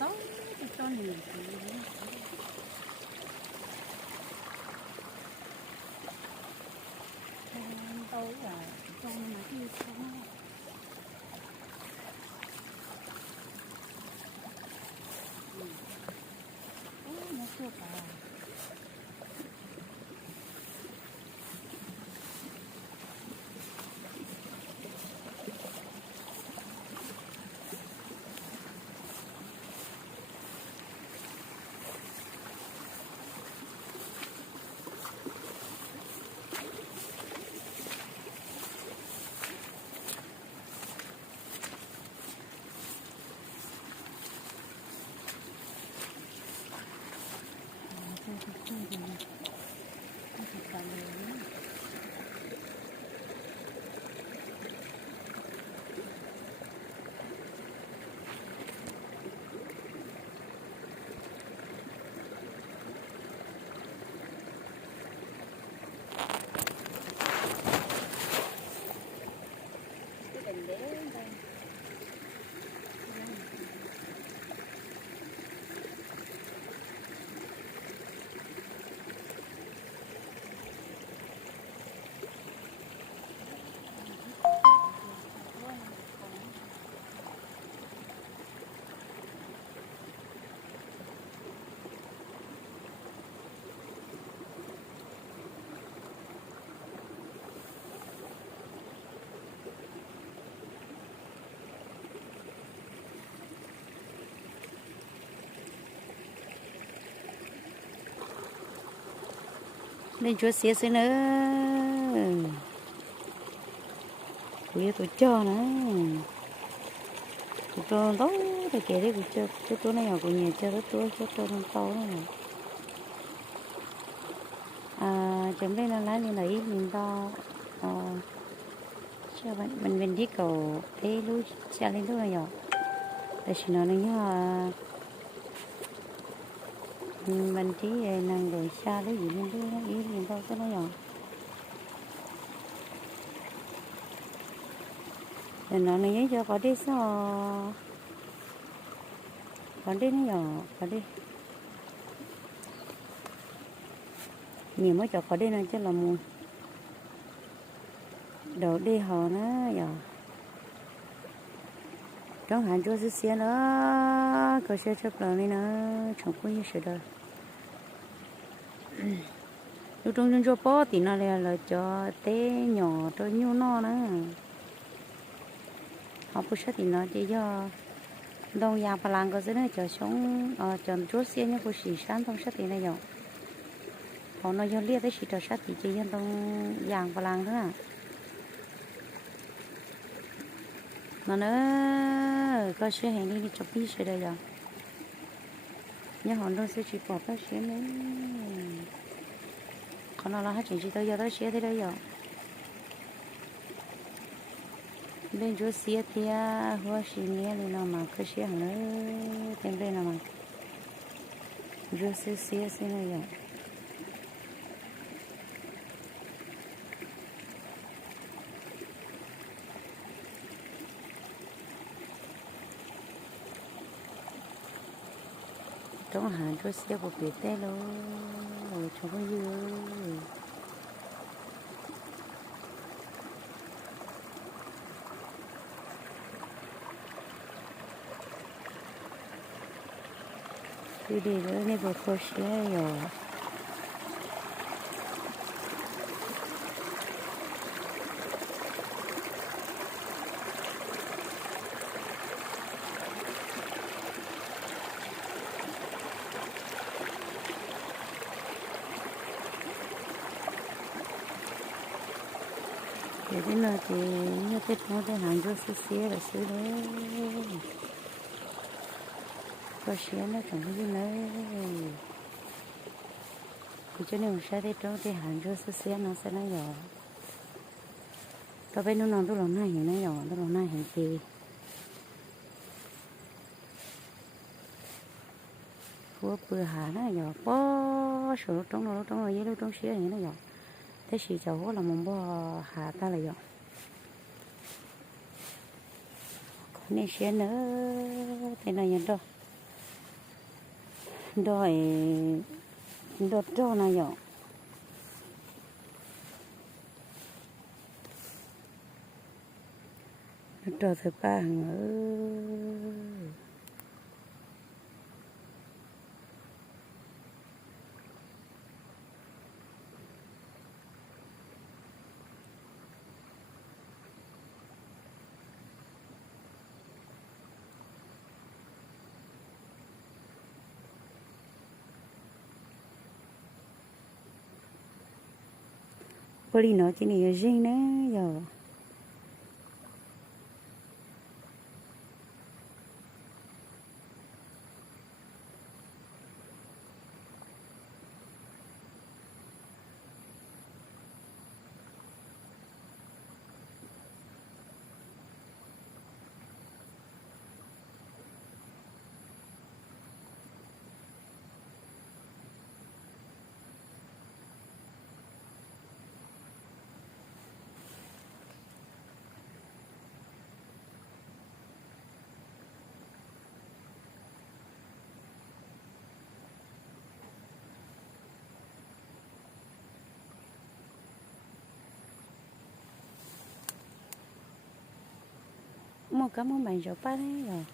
tròn đó thì tròn nhiều đâu là tròn mà cái tròn nó chưa cả nên chúa xía xí nữa tụi tôi cho nữa tụi tôi đó thì kể đấy tụi tôi này nhỏ của nhà cho tôi cho tôi nó to nữa chấm đây là lá như này mình to cho mình đi cầu thế lúc cha lên lúc này nhỏ để chỉ nói nhá mình chỉ năng để xa lấy gì nên nó ý mình đâu có nó nhỏ rồi nó này cho có đi sao có đi nó nhỏ có đi nhiều mới cho có đi này chứ là mù đầu đi họ nó nhỏ trong hạn chúa xe nữa có xe chấp lần này nó chẳng có gì sự đâu lúc trong cho bó thì nó là cho té nhỏ cho nhiêu no nữa họ bớt sát thì nó chỉ cho đông giang bà lang có dưới này cho sống cho chúa xe như của sĩ sáng đông sát thì này nhỏ họ nói cho liệt tới sĩ cho sát thì chỉ cho đông giang bà lang đó à mà nó có xe hành đi chụp đi xe đây rồi nhưng họ đâu sẽ chỉ bỏ cái xe nữa còn nó là hết chuyện chỉ tới giờ tới xe thế đây rồi bên chỗ xe thì hoa xí nghe lên nào mà cái xe hàng nữa tên bên nào mà chỗ xe này rồi trong hàng chỗ xe của Việt Tây luôn rồi trong cái gì đi nữa này vừa có xe rồi để đến nơi thì như thế nó để hàng cho xe là xe đấy có xe nó chẳng có gì nữa thì cho nên xe đấy trong thì hàng cho xe nó sẽ nó nhỏ tao bên nó tôi làm này nó nhỏ tôi làm này hình gì của bữa hà nó nhỏ bó số trong nó với trong xe này nó nhỏ thế chỉ cháu là một bó hà ta là nhỏ nên xe nữa thế này nhận đâu đòi đột cho này nhở đột thứ ba ơi bữa đi nó chỉ này riêng nữa giờ một cái món bánh rau ba đấy rồi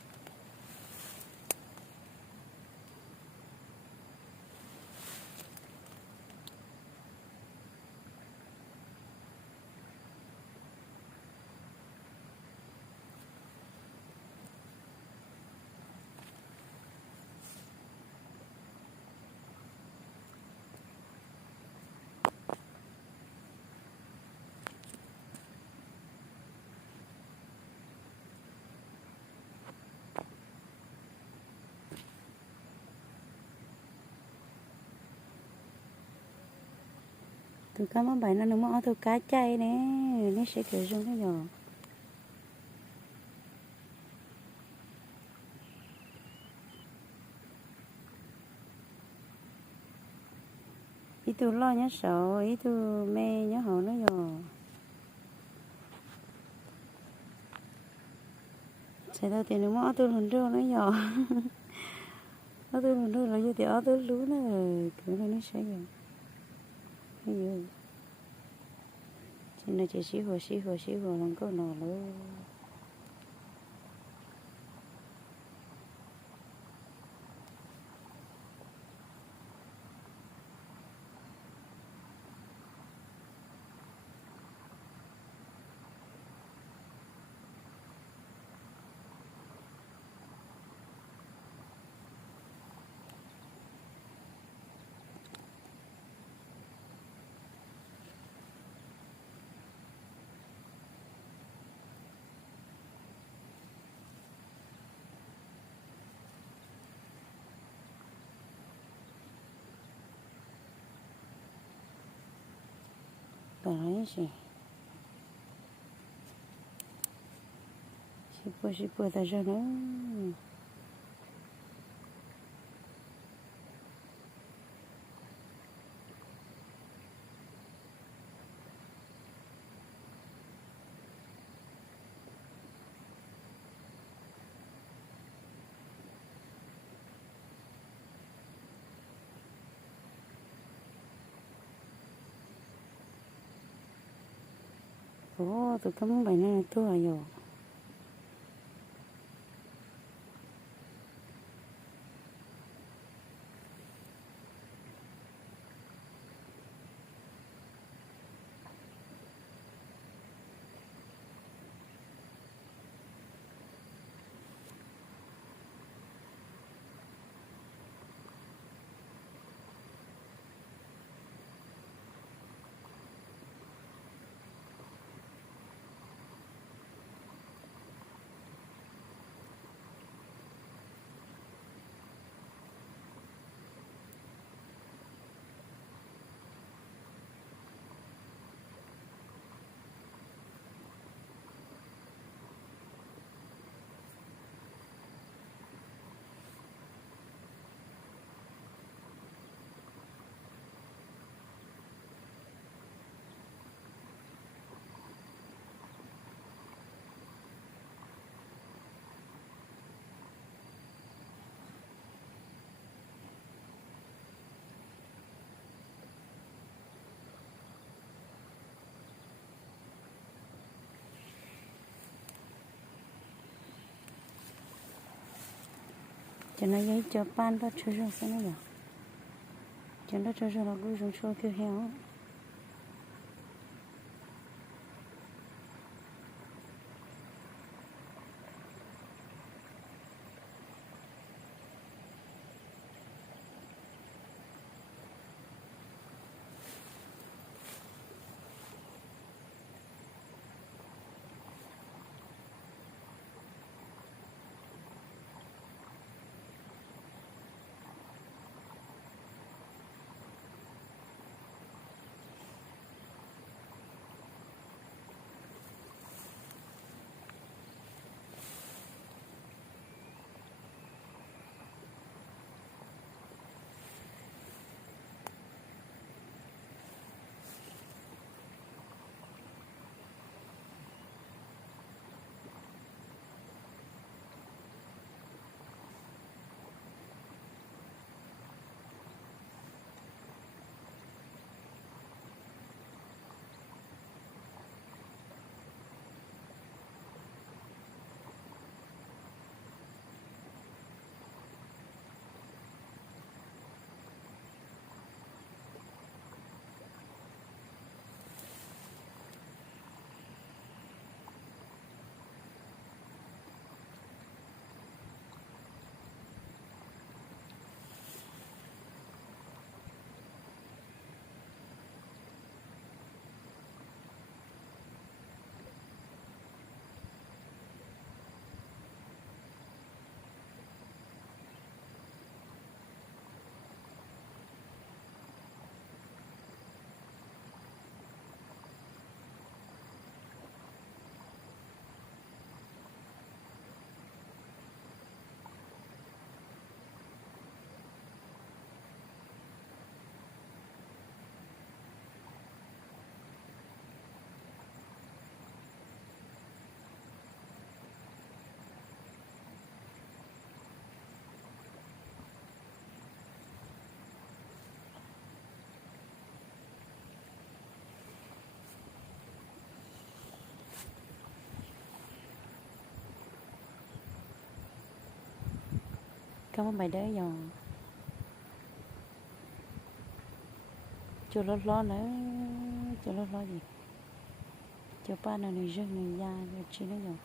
từ cái món bánh nó món từ cá chay nè nó sẽ kiểu giống cái nhỏ ít tu lo nhớ sợ ít tu mê nhớ họ nó nhỏ sẽ đâu tiền nó món tu lần trước nó nhỏ nó tu lần trước là như tiền tu lú nó kiểu nó sẽ kiểu ví dụ cho nên chỉ xí hồ làm câu nào luôn đấy gì shippo ta cho nó ồ tụi cái món bánh này tôi à rồi cho nó giấy cho ban đó chơi rồi sao nó nhở cho nó chơi rồi nó cứ dùng cho kêu heo cảm ơn bài đấy giờ chưa lo nữa chưa lo gì chưa ba nào này riêng này ra rồi chỉ nó rồi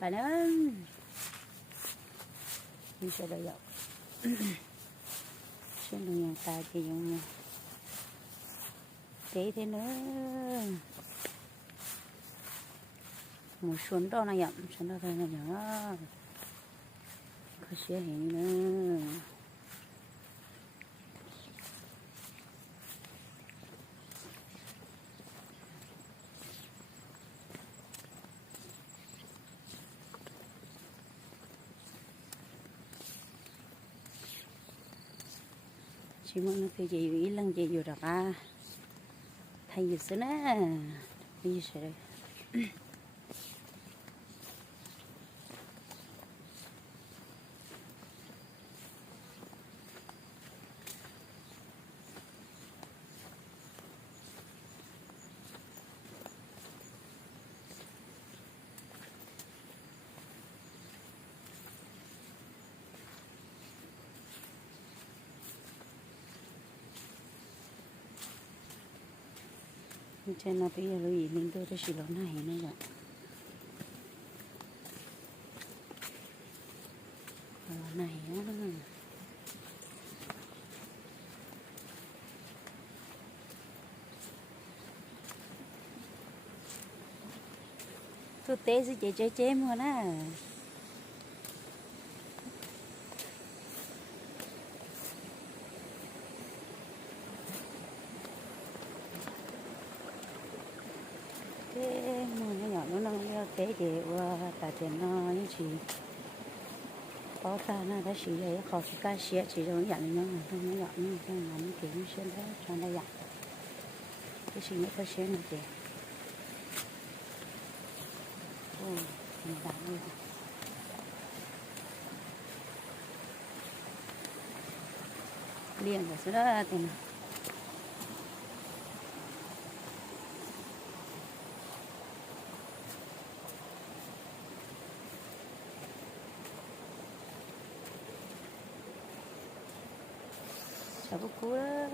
bài đó đi sẽ đợi dậu xem được nhà ta thì dùng nha thế nữa một xuống đó này nhậm xuống đó thôi này nhở có xe hình nữa chỉ muốn nó cái gì ý lần gì rồi đó thay gì xưa nè đi sẽ trên nó bây giờ lưu ý mình tôi đã chỉ lớn này nữa rồi này á tôi té gì chế mà nè thế mà nó nhỏ nó té thì tại tiền nó như chị có ta nó đã xí vậy khó cái cá xía chỉ rồi nhận nó không nó nhận nó không nó kiểu như xuyên đó cho nó nhận cái xí nó có xuyên này chị ôi mình đào luôn liền vào số đó thì chào bố cú đó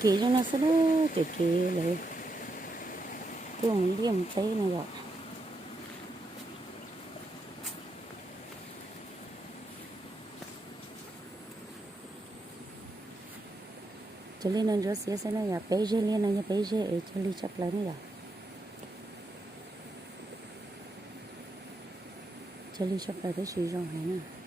kỹ cho nó sẽ đó kỹ lại tôi muốn đi một tí này rồi cho nên nó rất sẽ nó là bây giờ liên nó bây giờ ở cho đi chấp lấy này rồi cho đi chấp lấy cái suy dòng này nè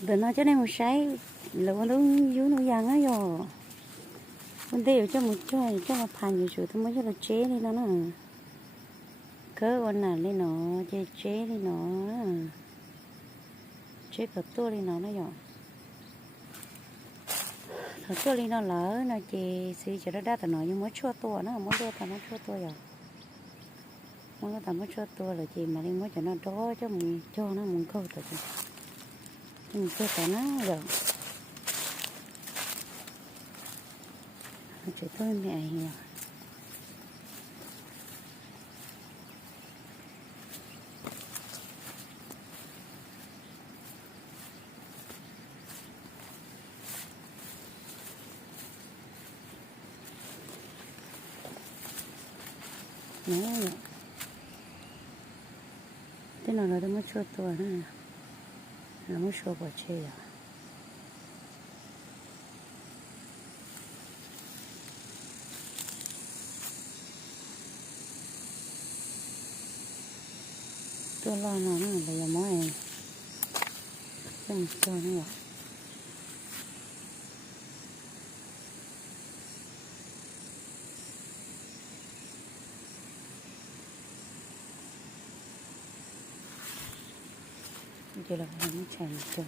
đợt nó cho nên một sai là con đúng dưới nó giang á rồi con đều cho một thành nhiều sự thôi mới cho là chế đi nó cỡ con nào lên nó chế đi nó chế cả tua đi nó rồi thật tua đi nó lỡ nó chỉ xí cho nó đa tao nói nhưng mới chua tua nó muốn đưa tao nó chua tua rồi muốn tao mới chua tua là chỉ mà đi mới cho nó đó cho mình cho nó muốn câu tao mình câu tao nó rồi chỉ tôi mẹ hiểu nó vậy thế nào là tôi mới chua tua nữa nó mới chua bỏ chê à tôi lo nó là bây giờ mỗi không cho nó vậy giờ là nó chảy cho